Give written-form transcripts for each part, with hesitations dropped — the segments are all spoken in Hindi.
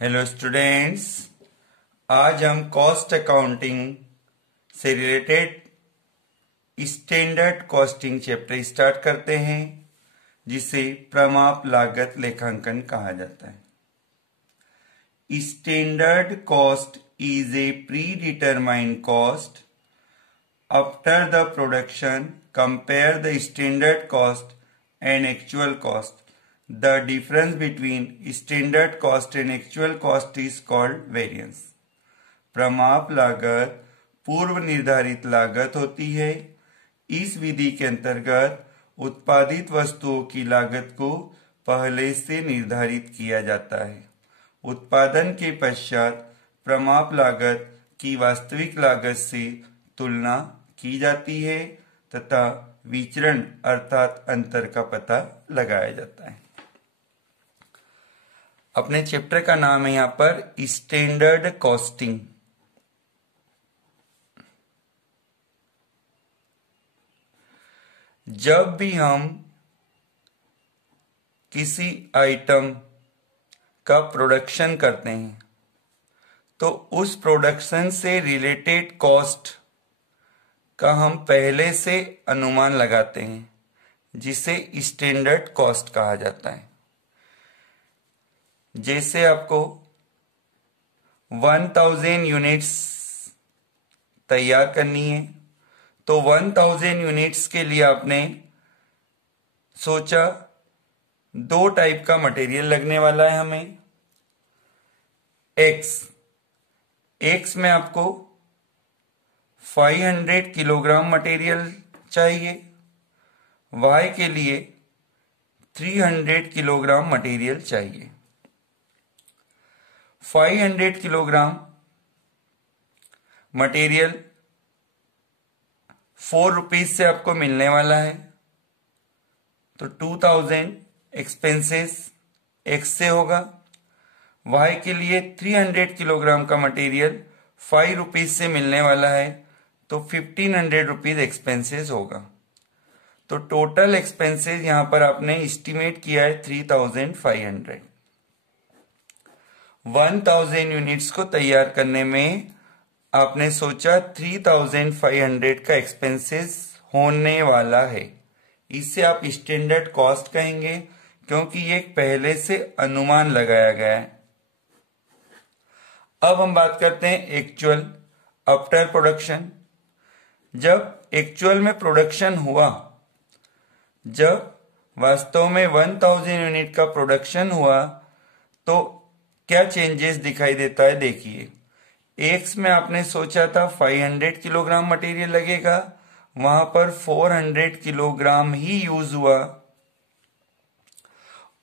हेलो स्टूडेंट्स, आज हम कॉस्ट अकाउंटिंग से related standard costing chapter start करते हैं, जिसे प्रमाप लागत लेखांकन कहा जाता है। Standard cost is a pre determined cost after the production. Compare the standard cost and actual cost. The difference between standard cost and actual cost is called variance. प्रमाप लागत पूर्व निर्धारित लागत होती है। इस विधि के अंतर्गत उत्पादित वस्तुओं की लागत को पहले से निर्धारित किया जाता है। उत्पादन के पश्चात प्रमाप लागत की वास्तविक लागत से तुलना की जाती है तथा विचरण अर्थात अंतर का पता लगाया जाता है। अपने चैप्टर का नाम है यहां पर स्टैंडर्ड कॉस्टिंग। जब भी हम किसी आइटम का प्रोडक्शन करते हैं तो उस प्रोडक्शन से रिलेटेड कॉस्ट का हम पहले से अनुमान लगाते हैं, जिसे स्टैंडर्ड कॉस्ट कहा जाता है। जैसे आपको 1000 यूनिट्स तैयार करनी है तो 1000 यूनिट्स के लिए आपने सोचा दो टाइप का मटेरियल लगने वाला है हमें। एक्स में आपको 500 किलोग्राम मटेरियल चाहिए, वाई के लिए 300 किलोग्राम मटेरियल चाहिए। 500 किलोग्राम मटेरियल 4 रुपीज से आपको मिलने वाला है, तो 2000 एक्सपेंसेस एक्स से होगा। वाई के लिए 300 किलोग्राम का मटेरियल 5 रुपीज से मिलने वाला है, तो 1500 रुपीज एक्सपेंसेस होगा। तो टोटल एक्सपेंसेस यहां पर आपने एस्टिमेट किया है 3500। 1000 यूनिट्स को तैयार करने में आपने सोचा 3500 का एक्सपेंसेस होने वाला है। इसे आप स्टैंडर्ड कॉस्ट कहेंगे, क्योंकि ये पहले से अनुमान लगाया गया है। अब हम बात करते हैं एक्चुअल आफ्टर प्रोडक्शन। जब एक्चुअल में प्रोडक्शन हुआ, जब वास्तव में 1000 यूनिट का प्रोडक्शन हुआ, तो क्या चेंजेस दिखाई देता है देखिए। एक्स में आपने सोचा था 500 किलोग्राम मटेरियल लगेगा, वहां पर 400 किलोग्राम ही यूज हुआ,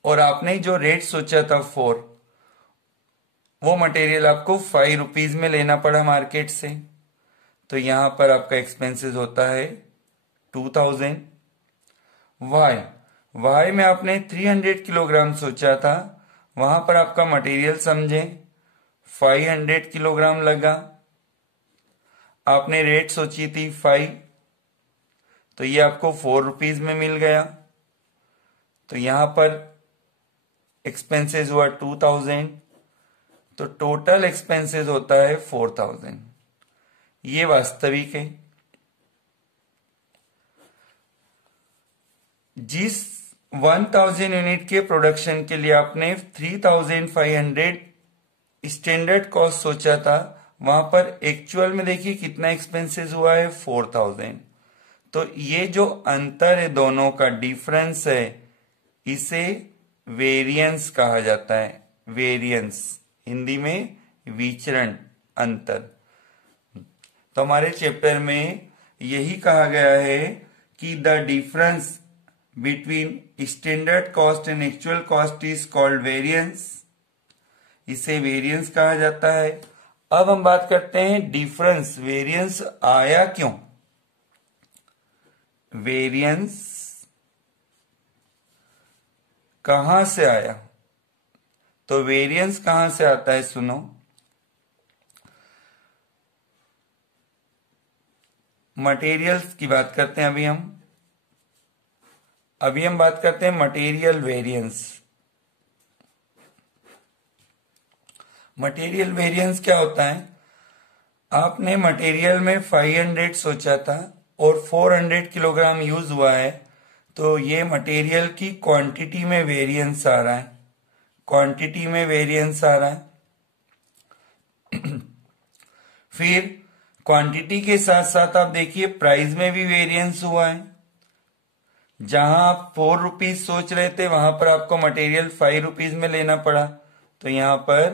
और आपने जो रेट सोचा था 4, वो मटेरियल आपको 5 रुपीज में लेना पड़ा मार्केट से, तो यहां पर आपका एक्सपेंसेस होता है 2000। वाई में आपने 300 किलोग्राम सोचा था, वहां पर आपका मटेरियल समझे 500 किलोग्राम लगा, आपने रेट सोची थी 5, तो ये आपको 4 रुपीज में मिल गया, तो यहां पर एक्सपेंसेस हुआ 2000, तो टोटल एक्सपेंसेस होता है 4000। ये वास्तविक है। जिस 1000 यूनिट के प्रोडक्शन के लिए आपने 3500 स्टैंडर्ड कॉस्ट सोचा था, वहां पर एक्चुअल में देखिए कितना एक्सपेंसेस हुआ है 4000। तो ये जो अंतर है, दोनों का डिफरेंस है, इसे वेरिएंस कहा जाता है। वेरिएंस हिंदी में विचरण, अंतर। तो हमारे चैप्टर में यही कहा गया है कि the difference between standard cost and actual cost is called variance. इसे वेरिएंस कहा जाता है। अब हम बात करते हैं डिफरेंस, वेरिएंस आया क्यों। वेरिएंस कहां से आया, तो वेरिएंस कहां से आता है सुनो। मटेरियल्स की बात करते हैं अभी हम बात करते हैं मटेरियल वेरिएंस। मटेरियल वेरिएंस क्या होता है? आपने मटेरियल में 500 सोचा था और 400 किलोग्राम यूज हुआ है, तो ये मटेरियल की क्वांटिटी में वेरिएंस आ रहा है, क्वांटिटी में वेरिएंस आ रहा है। फिर क्वांटिटी के साथ साथ आप देखिए प्राइस में भी वेरिएंस हुआ है। जहां आप 4 रुपीज सोच रहे थे वहां पर आपको मटेरियल 5 रुपीज में लेना पड़ा, तो यहां पर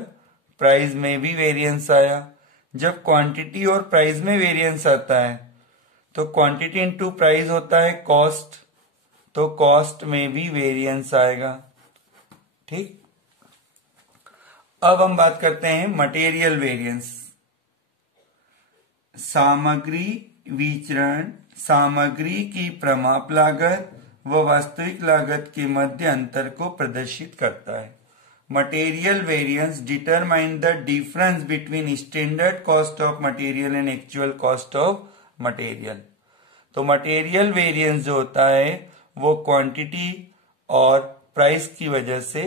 प्राइस में भी वेरिएंस आया। जब क्वांटिटी और प्राइस में वेरिएंस आता है तो क्वांटिटी इनटू प्राइस होता है कॉस्ट, तो कॉस्ट में भी वेरिएंस आएगा। ठीक, अब हम बात करते हैं मटेरियल वेरिएंस। सामग्री विचरण सामग्री की प्रमाप लागत व वास्तविक लागत के मध्य अंतर को प्रदर्शित करता है। Material variance determine the difference between standard cost of material and actual cost of material. तो मटेरियल वेरिएंस जो होता है वो क्वांटिटी और प्राइस की वजह से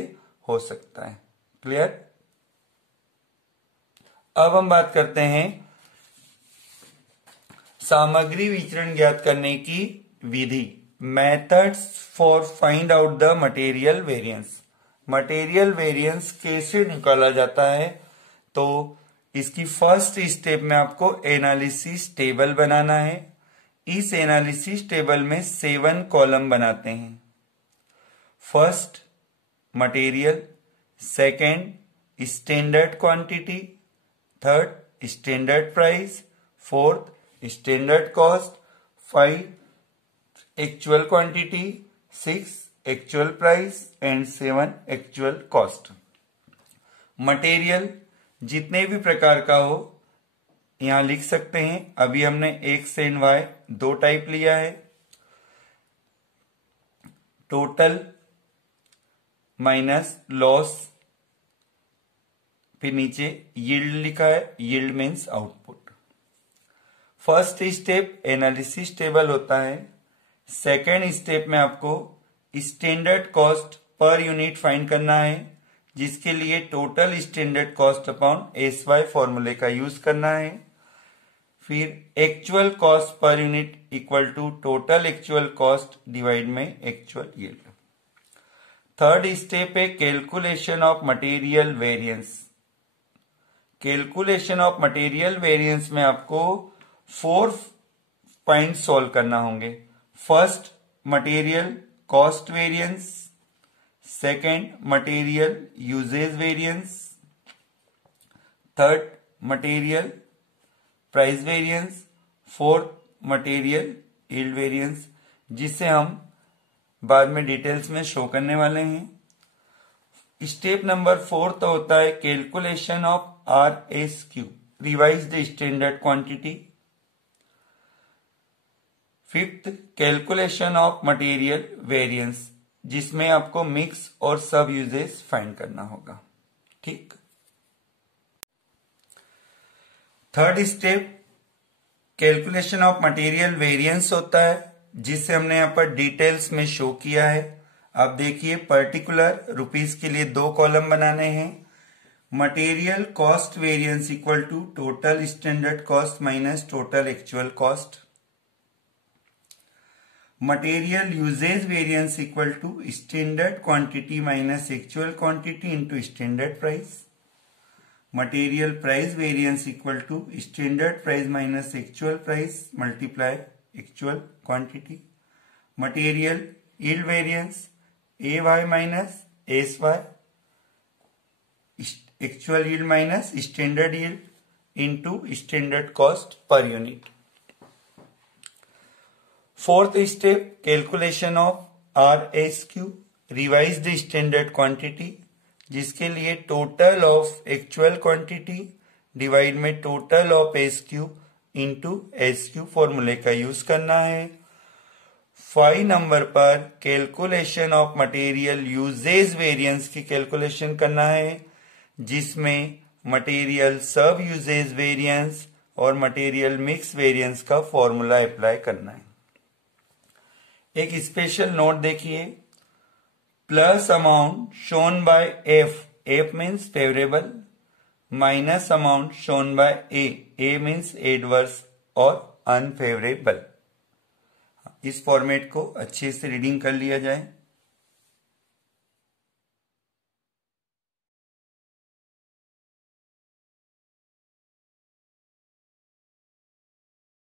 हो सकता है। क्लियर? अब हम बात करते हैं सामग्री विचरण ज्ञात करने की विधि, methods for find out the material variance. Material variance कैसे निकाला जाता है? तो इसकी फर्स्ट स्टेप में आपको एनालिसिस टेबल बनाना है। इस एनालिसिस टेबल में 7 कॉलम बनाते हैं। First material, second standard quantity, third standard price, fourth standard cost, 5 actual quantity, 6 actual price and 7 actual cost. Material जितने भी प्रकार का हो यहां लिख सकते हैं। अभी हमने एक्स एंड वाई 2 टाइप लिया है। टोटल माइनस लॉस, फिर नीचे यील्ड लिखा है, yield means output. First step analysis table होता है। सेकेंड स्टेप में आपको standard cost per unit find करना है, जिसके लिए total standard cost upon SY फॉर्मूले का यूज करना है। फिर actual cost per unit equal to total actual cost divide में एक्चुअल यील्ड। थर्ड स्टेप है calculation of material variance. Calculation of material variance में आपको 4 पॉइंट सॉल्व करना होंगे। First material cost variance, second material usages variance, third material price variance, fourth material yield variance, जिसे हम बाद में डिटेल्स में शो करने वाले हैं। स्टेप नंबर 4 तो होता है calculation of RSQ, revise the standard quantity. Fifth calculation of material variance, जिसमें आपको मिक्स और सब यूजेस फाइंड करना होगा। ठीक, third step calculation of material variance होता है, जिसे हमने यहां पर डिटेल्स में शो किया है। आप देखिए पर्टिकुलर रुपीस के लिए 2 कॉलम बनाने हैं। Material cost variance equal to total standard cost minus total actual cost. Material usages variance equal to standard quantity minus actual quantity into standard price. Material price variance equal to standard price minus actual price multiply actual quantity. Material yield variance AY minus SY, actual yield minus standard yield into standard cost per unit. Fourth step calculation of RSQ, revise the standard quantity, जिसके लिए total of actual quantity divide में total of SQ into SQ फॉर्मूले का यूज करना है। 5 नंबर पर calculation of material usages variance की कैलकुलेशन करना है, जिसमें मटेरियल सब यूजेज वेरिएंस और मटेरियल मिक्स वेरिएंस का फॉर्मूला अप्लाई करना है। एक स्पेशल नोट देखिए, plus amount shown by F means favourable, minus amount shown by A means adverse और अनफेवरेबल। इस फॉर्मेट को अच्छे से रीडिंग कर लिया जाए।